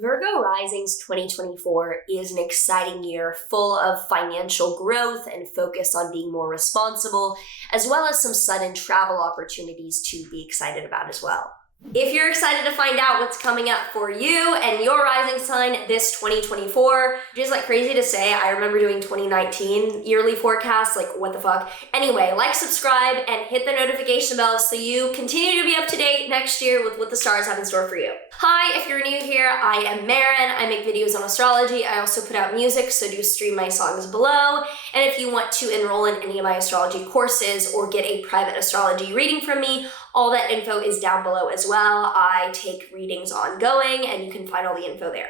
Virgo Risings 2024 is an exciting year full of financial growth and focus on being more responsible, as well as some sudden travel opportunities to be excited about as well. If you're excited to find out what's coming up for you and your rising sign this 2024, which is like crazy to say, I remember doing 2019 yearly forecasts, like what the fuck. Anyway, like, subscribe, and hit the notification bell so you continue to be up to date next year with what the stars have in store for you. Hi, if you're new here, I am Maren. I make videos on astrology. I also put out music, so do stream my songs below. And if you want to enroll in any of my astrology courses or get a private astrology reading from me, all that info is down below as well. I take readings ongoing, and you can find all the info there.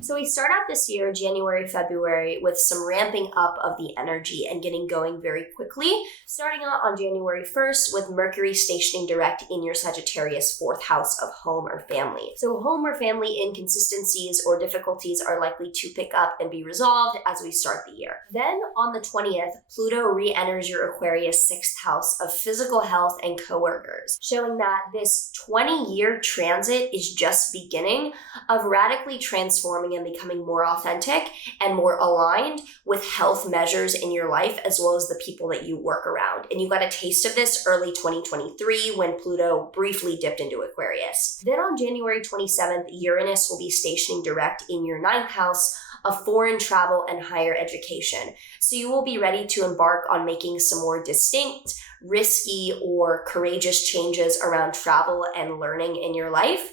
So we start out this year, January, February, with some ramping up of the energy and getting going very quickly, starting out on January 1st with Mercury stationing direct in your Sagittarius 4th house of home or family. So home or family inconsistencies or difficulties are likely to pick up and be resolved as we start the year. Then on the 20th, Pluto re-enters your Aquarius 6th house of physical health and coworkers, showing that this 20-year transit is just beginning of radically transforming and becoming more authentic and more aligned with health measures in your life, as well as the people that you work around. And you got a taste of this early 2023 when Pluto briefly dipped into Aquarius. Then on January 27th, Uranus will be stationing direct in your 9th house of foreign travel and higher education. So you will be ready to embark on making some more distinct, risky, or courageous changes around travel and learning in your life.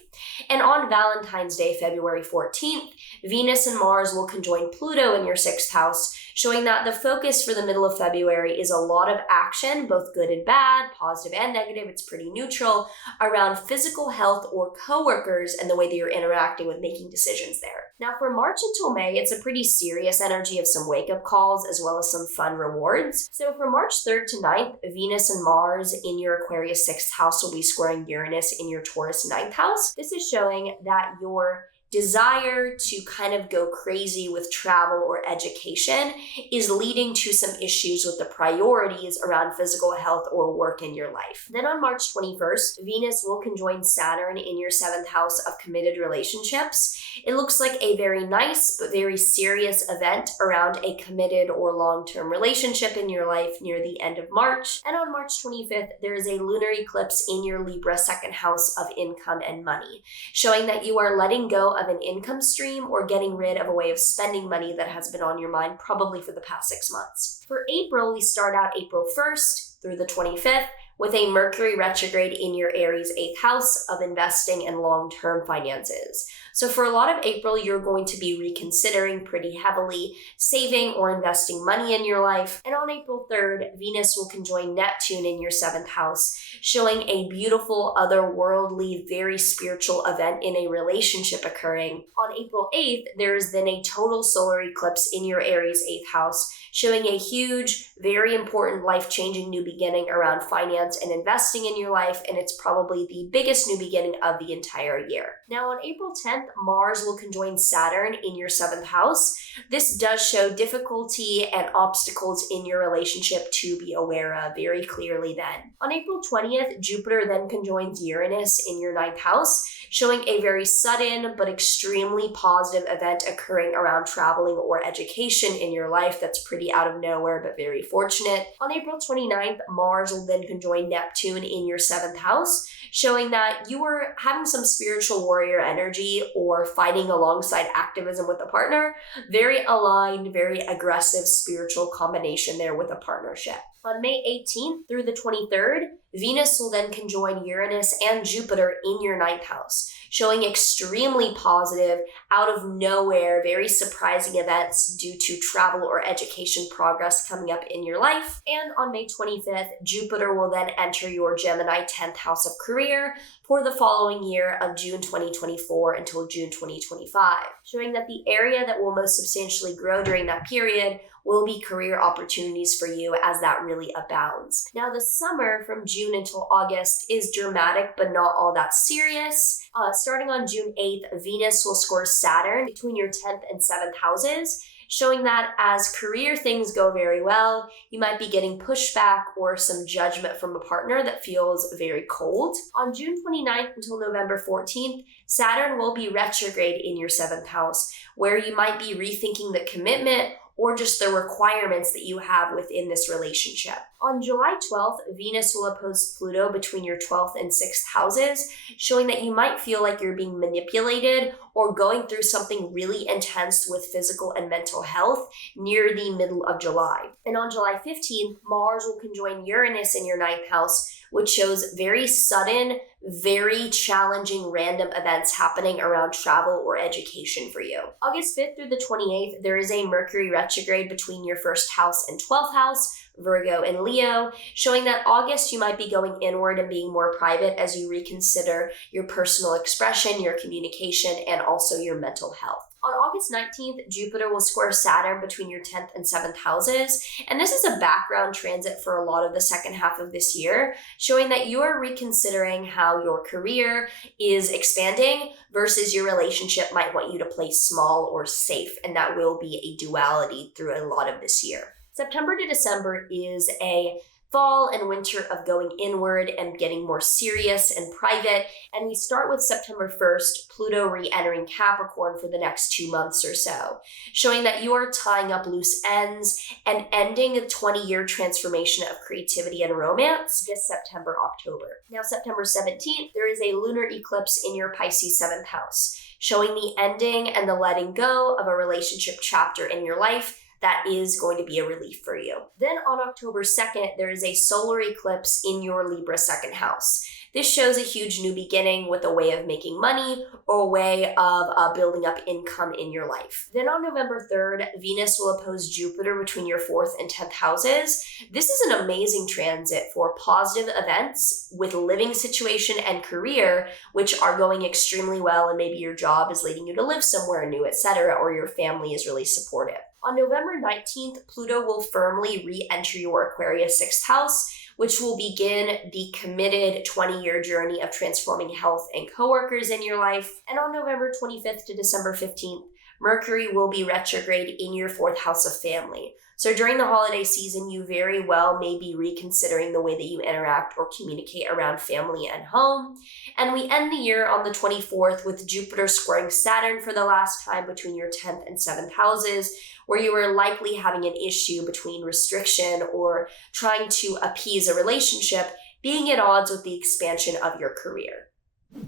And on Valentine's Day, February 14th, Venus and Mars will conjoin Pluto in your 6th house, showing that the focus for the middle of February is a lot of action, both good and bad, positive and negative. It's pretty neutral, around physical health or coworkers and the way that you're interacting with making decisions there. Now for March until May, it's a pretty serious energy of some wake-up calls as well as some fun rewards. So from March 3rd to 9th, Venus and Mars in your Aquarius 6th house will be squaring Uranus in your Taurus 9th house. This is showing that your desire to kind of go crazy with travel or education is leading to some issues with the priorities around physical health or work in your life. Then on March 21st, Venus will conjoin Saturn in your 7th house of committed relationships. It looks like a very nice but very serious event around a committed or long-term relationship in your life near the end of March. And on March 25th, there is a lunar eclipse in your Libra 2nd house of income and money, showing that you are letting go of an income stream or getting rid of a way of spending money that has been on your mind probably for the past 6 months. For April, we start out April 1st through the 25th with a Mercury retrograde in your Aries 8th house of investing and long-term finances. So for a lot of April, you're going to be reconsidering pretty heavily saving or investing money in your life. And on April 3rd, Venus will conjoin Neptune in your 7th house, showing a beautiful, otherworldly, very spiritual event in a relationship occurring. On April 8th, there is then a total solar eclipse in your Aries 8th house, showing a huge, very important, life-changing new beginning around finance and investing in your life, and it's probably the biggest new beginning of the entire year. Now on April 10th, Mars will conjoin Saturn in your 7th house. This does show difficulty and obstacles in your relationship to be aware of very clearly then. On April 20th, Jupiter then conjoins Uranus in your 9th house, showing a very sudden but extremely positive event occurring around traveling or education in your life that's pretty out of nowhere but very fortunate. On April 29th, Mars will then conjoin Neptune in your 7th house, showing that you are having some spiritual warrior energy or fighting alongside activism with a partner. Very aligned, very aggressive spiritual combination there with a partnership. On May 18th through the 23rd, Venus will then conjoin Uranus and Jupiter in your 9th house, showing extremely positive, out of nowhere, very surprising events due to travel or education progress coming up in your life. And on May 25th, Jupiter will then enter your Gemini 10th house of career for the following year of June 2024 until June 2025, showing that the area that will most substantially grow during that period will be career opportunities for you as that really abounds. Now, the summer from June until August is dramatic, but not all that serious. Starting on June 8th, Venus will square Saturn between your 10th and 7th houses, showing that as career things go very well, you might be getting pushback or some judgment from a partner that feels very cold. On June 29th until November 14th, Saturn will be retrograde in your 7th house, where you might be rethinking the commitment or just the requirements that you have within this relationship. On July 12th, Venus will oppose Pluto between your 12th and 6th houses, showing that you might feel like you're being manipulated or going through something really intense with physical and mental health near the middle of July. And on July 15th, Mars will conjoin Uranus in your 9th house, which shows very sudden, very challenging random events happening around travel or education for you. August 5th through the 28th, there is a Mercury retrograde between your 1st house and 12th house, Virgo and Leo, showing that August you might be going inward and being more private as you reconsider your personal expression, your communication, and also your mental health. On August 19th, Jupiter will square Saturn between your 10th and 7th houses, and this is a background transit for a lot of the second half of this year, showing that you are reconsidering how your career is expanding versus your relationship might want you to play small or safe, and that will be a duality through a lot of this year. September to December is a fall and winter of going inward and getting more serious and private. And we start with September 1st, Pluto re-entering Capricorn for the next 2 months or so, showing that you are tying up loose ends and ending a 20-year transformation of creativity and romance this September, October. Now, September 17th, there is a lunar eclipse in your Pisces 7th house, showing the ending and the letting go of a relationship chapter in your life that is going to be a relief for you. Then on October 2nd, there is a solar eclipse in your Libra 2nd house. This shows a huge new beginning with a way of making money or a way of building up income in your life. Then on November 3rd, Venus will oppose Jupiter between your 4th and 10th houses. This is an amazing transit for positive events with living situation and career, which are going extremely well, and maybe your job is leading you to live somewhere new, etc., or your family is really supportive. On November 19th, Pluto will firmly re-enter your Aquarius 6th house, which will begin the committed 20-year journey of transforming health and coworkers in your life. And on November 25th to December 15th, Mercury will be retrograde in your 4th house of family. So during the holiday season, you very well may be reconsidering the way that you interact or communicate around family and home. And we end the year on the 24th with Jupiter squaring Saturn for the last time between your 10th and 7th houses, where you are likely having an issue between restriction or trying to appease a relationship being at odds with the expansion of your career.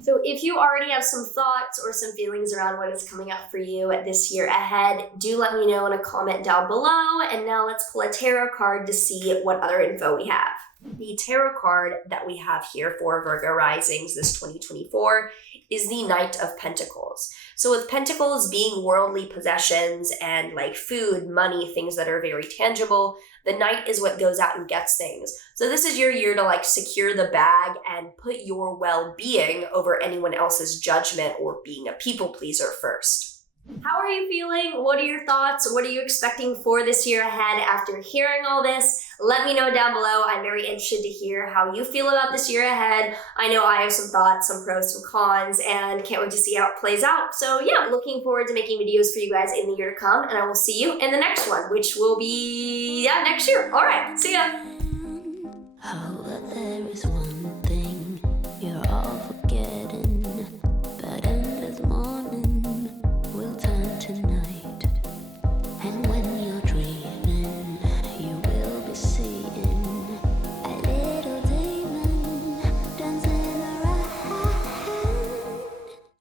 So if you already have some thoughts or some feelings around what is coming up for you this year ahead, do let me know in a comment down below. And now let's pull a tarot card to see what other info we have. The tarot card that we have here for Virgo Risings this 2024 is the Knight of Pentacles. So with Pentacles being worldly possessions and like food, money, things that are very tangible, the Knight is what goes out and gets things. So this is your year to like secure the bag and put your well-being over anyone else's judgment or being a people pleaser first. How are you feeling? What are your thoughts? What are you expecting for this year ahead after hearing all this? Let me know down below. I'm very interested to hear how you feel about this year ahead. I know I have some thoughts, some pros, some cons, and can't wait to see how it plays out. So yeah, looking forward to making videos for you guys in the year to come, and I will see you in the next one, which will be next year. All right, see ya.